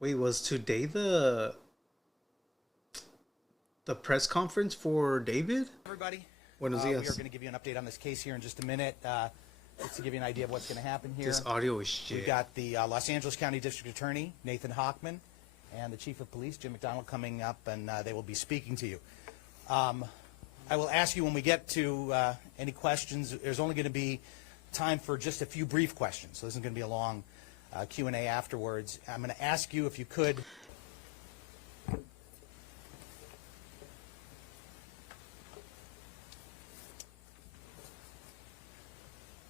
Wait, was today the press conference for David? Everybody, Buenos we are dias. going to give you an update on this case here in just a minute, just to give you an idea of what's going to happen here. This audio is shit. We've got the Los Angeles County District Attorney, Nathan Hochman, and the Chief of Police, Jim McDonald, coming up, and they will be speaking to you. I will ask you when we get to any questions. There's only going to be time for just a few brief questions, so this isn't going to be a long Q&A afterwards. I'm going to ask you if you could.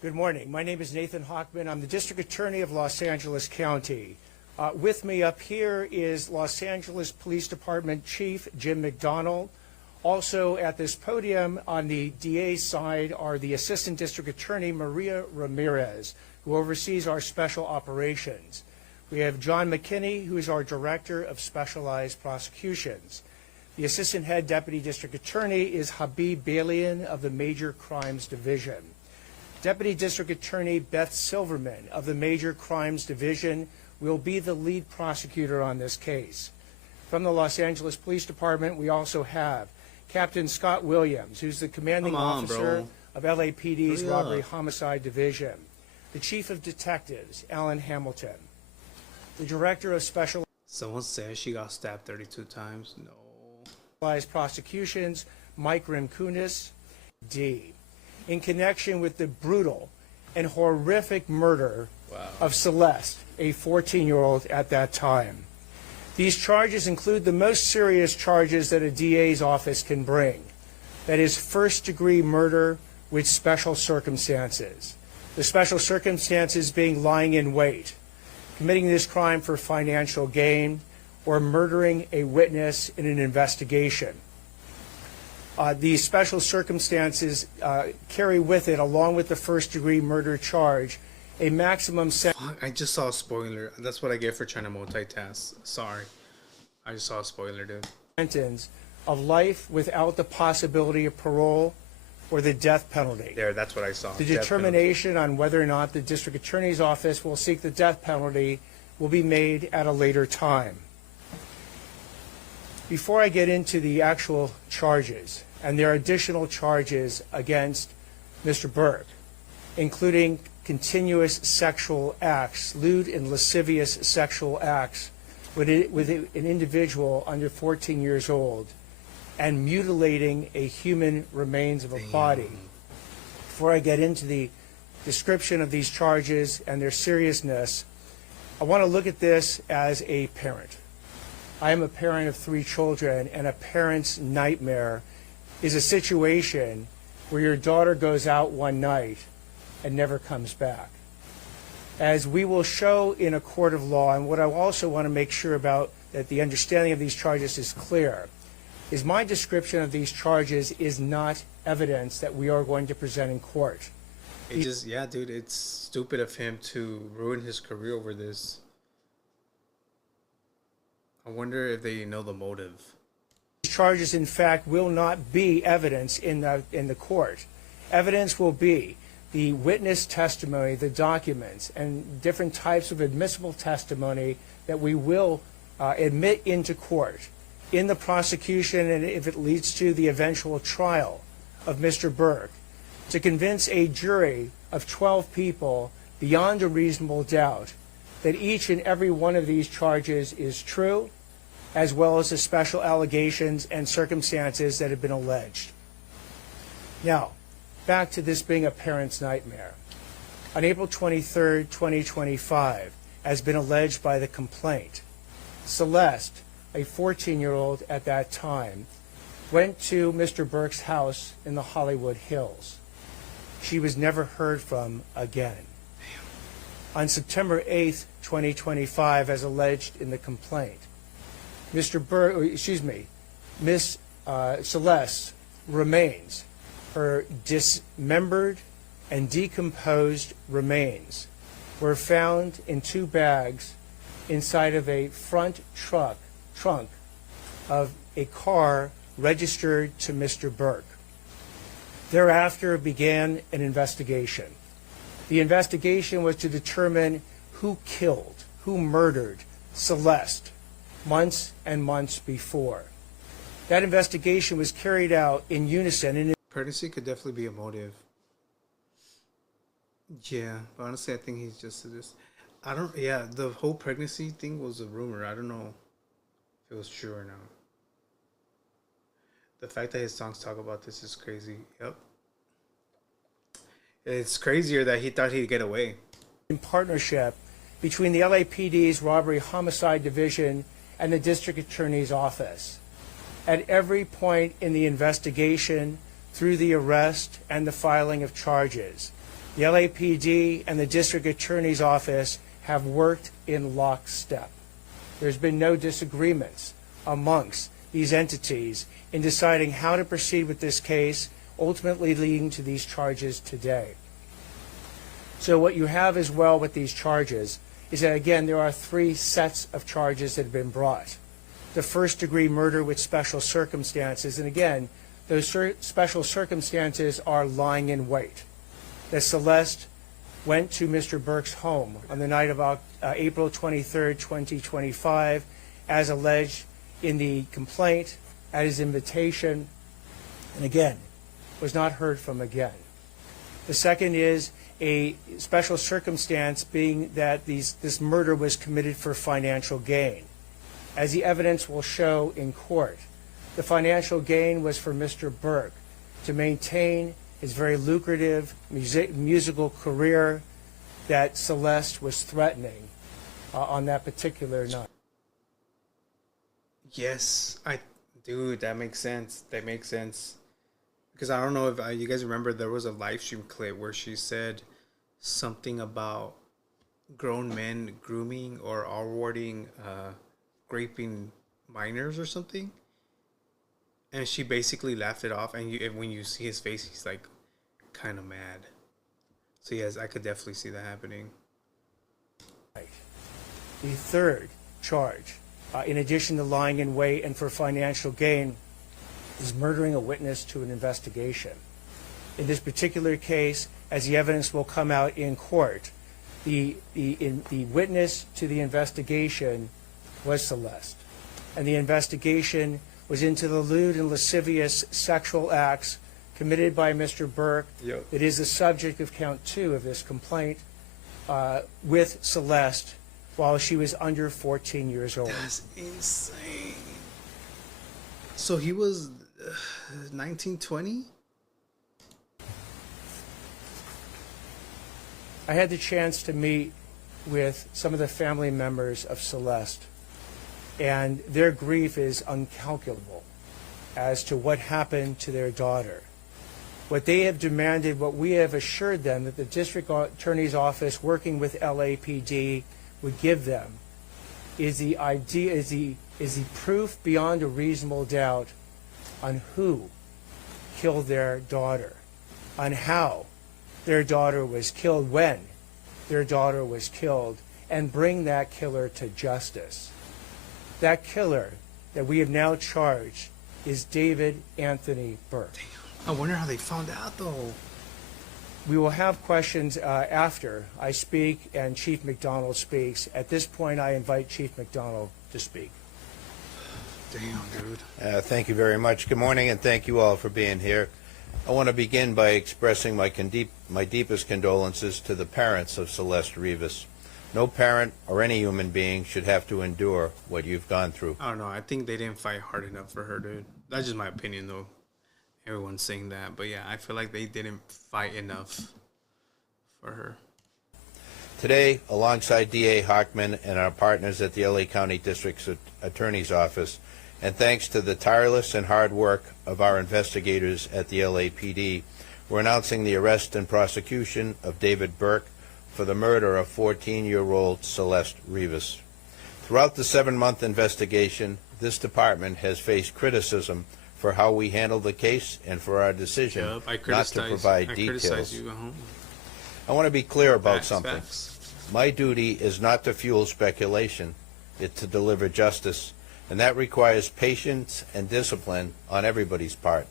Good morning. My name is Nathan Hochman. I'm the District Attorney of Los Angeles County. With me up here is Los Angeles Police Department Chief Jim McDonald. Also at this podium on the DA's side are the Assistant District Attorney Maria Ramirez, who oversees our special operations. We have John McKinney, who is our Director of Specialized Prosecutions. The Assistant Head Deputy District Attorney is Habib Balian of the Major Crimes Division. Deputy District Attorney Beth Silverman of the Major Crimes Division will be the lead prosecutor on this case. From the Los Angeles Police Department, we also have Captain Scott Williams, who's the commanding officer of LAPD's Robbery Homicide Division. The Chief of Detectives, Alan Hamilton. The Director of Someone says she got stabbed 32 times. No. Specialized Prosecutions, Mike Rimkunis, D. In connection with the brutal and horrific murder of Celeste, a 14-year-old at that time. These charges include the most serious charges that a DA's office can bring. That is first-degree murder with special circumstances. The special circumstances being lying in wait, committing this crime for financial gain, or murdering a witness in an investigation. These special circumstances carry with it, along with the first-degree murder charge, a maximum sentence. Fuck, I just saw a spoiler. That's what I get for trying to multitask. Sorry. I just saw a spoiler, dude. Sentence of life without the possibility of parole or the death penalty. There, that's what I saw. The determination on whether or not the District Attorney's Office will seek the death penalty will be made at a later time. Before I get into the actual charges, and there are additional charges against Mr. Burke, including continuous sexual acts, lewd and lascivious sexual acts with an individual under 14 years old, and mutilating a human remains of a body. Before I get into the description of these charges and their seriousness, I want to look at this as a parent. I am a parent of 3 children, and a parent's nightmare is a situation where your daughter goes out one night and never comes back. As we will show in a court of law, and what I also want to make sure about that the understanding of these charges is clear, is my description of these charges is not evidence that we are going to present in court. It just, yeah, dude, it's stupid of him to ruin his career over this. I wonder if they know the motive. These charges, in fact, will not be evidence in the court. Evidence will be the witness testimony, the documents, and different types of admissible testimony that we will admit into court in the prosecution, and if it leads to the eventual trial of Mr. Burke, to convince a jury of 12 people beyond a reasonable doubt that each and every one of these charges is true, as well as the special allegations and circumstances that have been alleged. Now, back to this being a parent's nightmare. On April 23, 2025, as been alleged by the complaint, Celeste, a 14-year-old at that time, went to Mr. Burke's house in the Hollywood Hills. She was never heard from again. On September 8, 2025, as alleged in the complaint, Miss Celeste's remains, her dismembered and decomposed remains, were found in 2 bags inside of a front trunk of a car registered to Mr. Burke. Thereafter began an investigation. The investigation was to determine who killed, who murdered Celeste months and months before. That investigation was carried out in unison. And Pregnancy could definitely be a motive. Yeah, but honestly, I think he's just I don't. Yeah, the whole pregnancy thing was a rumor. I don't know if it was true or not. The fact that his songs talk about this is crazy. Yep. It's crazier that he thought he'd get away. in partnership between the LAPD's Robbery Homicide Division and the District Attorney's Office. At every point in the investigation, through the arrest and the filing of charges, the LAPD and the District Attorney's Office have worked in lockstep. There's been no disagreements amongst these entities in deciding how to proceed with this case, ultimately leading to these charges today. So what you have as well with these charges is that, again, there are three sets of charges that have been brought. The first-degree murder with special circumstances, and again, those special circumstances are lying in wait. That Celeste went to Mr. Burke's home on the night of April 23rd, 2025, as alleged in the complaint, at his invitation, and again, was not heard from again. The second is a special circumstance being that this murder was committed for financial gain. As the evidence will show in court, the financial gain was for Mr. Burke to maintain his very lucrative musical career that Celeste was threatening on that particular night. Yes, dude, that makes sense. That makes sense. Because I don't know if you guys remember, there was a live stream clip where she said something about grown men grooming or awarding raping minors or something. And she basically laughed it off. And when you see his face, he's like kind of mad. So yes, I could definitely see that happening. The third charge, in addition to lying in wait and for financial gain, is murdering a witness to an investigation. In this particular case, as the evidence will come out in court, the witness to the investigation was Celeste. And the investigation was into the lewd and lascivious sexual acts committed by Mr. Burke. Yep. That is the subject of count 2 of this complaint with Celeste while she was under 14 years old. That's insane. So he was 1920? I had the chance to meet with some of the family members of Celeste, and their grief is uncalculable as to what happened to their daughter. What they have demanded, what we have assured them that the District Attorney's Office, working with LAPD, would give them is the proof beyond a reasonable doubt on who killed their daughter, on how their daughter was killed, when their daughter was killed, and bring that killer to justice. That killer that we have now charged is David Anthony Burke. I wonder how they found out, though. We will have questions after I speak and Chief McDonald speaks. At this point, I invite Chief McDonald to speak. Damn, dude. Thank you very much. Good morning, and thank you all for being here. I want to begin by expressing my deepest condolences to the parents of Celeste Rivas. No parent or any human being should have to endure what you've gone through. I don't know. I think they didn't fight hard enough for her, dude. That's just my opinion, though. Everyone's saying that. But yeah, I feel like they didn't fight enough for her. Today, alongside D.A. Hockman and our partners at the L.A. County District Attorney's Office, and thanks to the tireless and hard work of our investigators at the LAPD, we're announcing the arrest and prosecution of David Burke for the murder of 14-year-old Celeste Rivas. Throughout the 7-month investigation, this department has faced criticism for how we handled the case and for our decision not to provide details. I want to be clear about something. My duty is not to fuel speculation, it's to deliver justice, and that requires patience and discipline on everybody's part.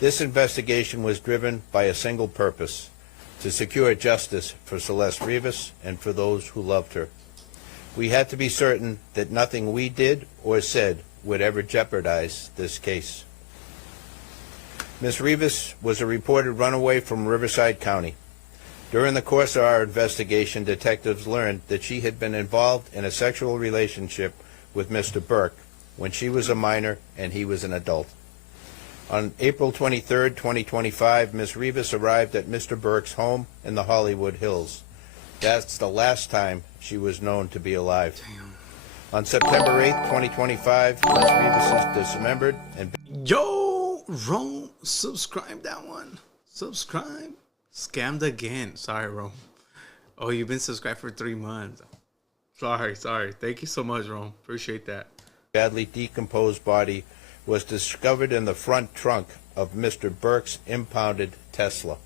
This investigation was driven by a single purpose: to secure justice for Celeste Rivas and for those who loved her. We had to be certain that nothing we did or said would ever jeopardize this case. Ms. Rivas was a reported runaway from Riverside County. During the course of our investigation, detectives learned that she had been involved in a sexual relationship with Mr. Burke when she was a minor and he was an adult. On April 23, 2025, Ms. Rivas arrived at Mr. Burke's home in the Hollywood Hills. That's the last time she was known to be alive. Damn. On September 8, 2025, Ms. Rivas is dismembered and... Yo, Rome, subscribe that one. Subscribe. Scammed again. Sorry, Rome. Oh, you've been subscribed for 3 months. Sorry. Thank you so much, Rome. Appreciate that. badly decomposed body was discovered in the front trunk of Mr. Burke's impounded Tesla.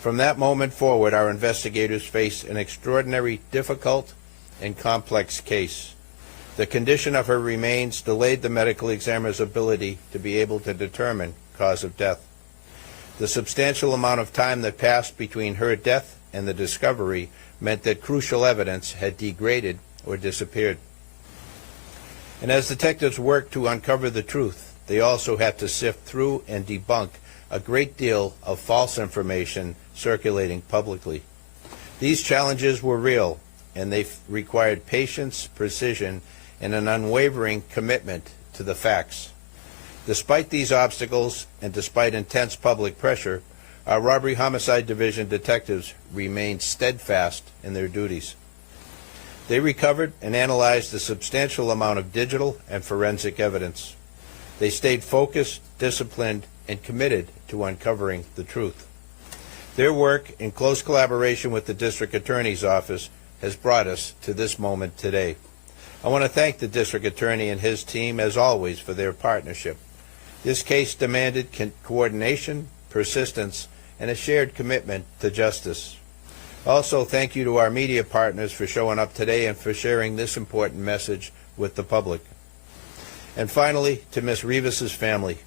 From that moment forward, our investigators faced an extraordinary, difficult, and complex case. The condition of her remains delayed the medical examiner's ability to be able to determine cause of death. The substantial amount of time that passed between her death and the discovery meant that crucial evidence had degraded or disappeared. And as detectives worked to uncover the truth, they also had to sift through and debunk a great deal of false information circulating publicly. These challenges were real, and they required patience, precision, and an unwavering commitment to the facts. Despite these obstacles, and despite intense public pressure, our Robbery Homicide Division detectives remained steadfast in their duties. They recovered and analyzed a substantial amount of digital and forensic evidence. They stayed focused, disciplined, and committed to uncovering the truth. Their work, in close collaboration with the District Attorney's Office, has brought us to this moment today. I want to thank the District Attorney and his team, as always, for their partnership. This case demanded coordination, persistence, and a shared commitment to justice. Also, thank you to our media partners for showing up today and for sharing this important message with the public. And finally, to Ms. Rivas's family,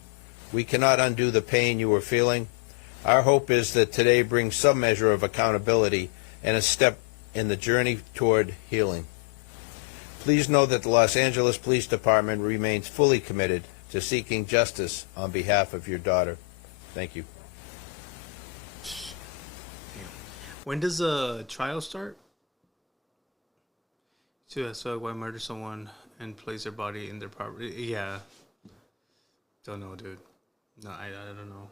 we cannot undo the pain you are feeling. Our hope is that today brings some measure of accountability and a step in the journey toward healing. Please know that the Los Angeles Police Department remains fully committed to seeking justice on behalf of your daughter. Thank you. When does the trial start? So why murder someone and place their body in their property? Yeah. Don't know, dude. No, I don't know.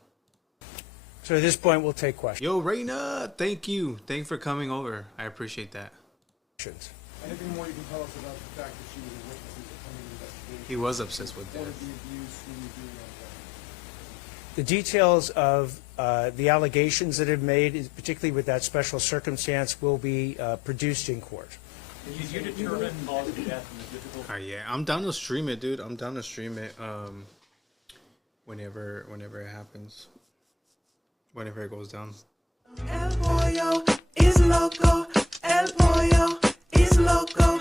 So at this point, we'll take questions. Yo, Reina, thank you. Thank you for coming over. I appreciate that. Anything more you can tell us about the fact that she was a witness in the coming investigation? He was obsessed with What death. was the abuse? Who was doing all that? The details of the allegations that have made, particularly with that special circumstance, will be produced in court. Did you determine cause of death and the difficult? Oh yeah, I'm down to stream it, dude. I'm down to stream it. Whenever it happens, whenever it goes down. El pollo is loco. El pollo is loco.